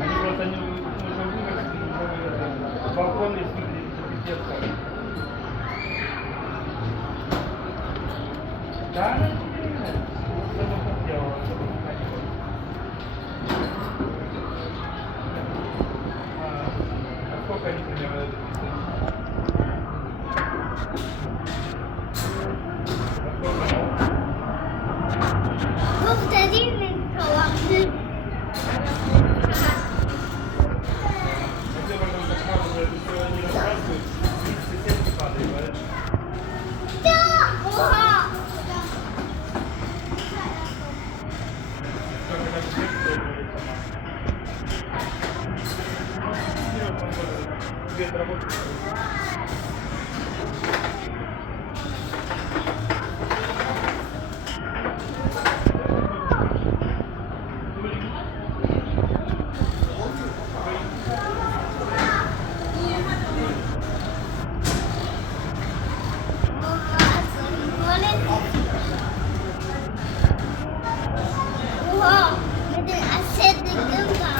Они просто не уже выросли, уже балконы смотрели, пипец как. Да, она интересная. Что бы хотела, чтобы а сколько они примерно записывают? Повтори колокольчик. Если потом рассказывают, что они рассказывают, их соседки падают, Ура! как это все пробовали сама. Свет работает. Ура! Это оседный гамма.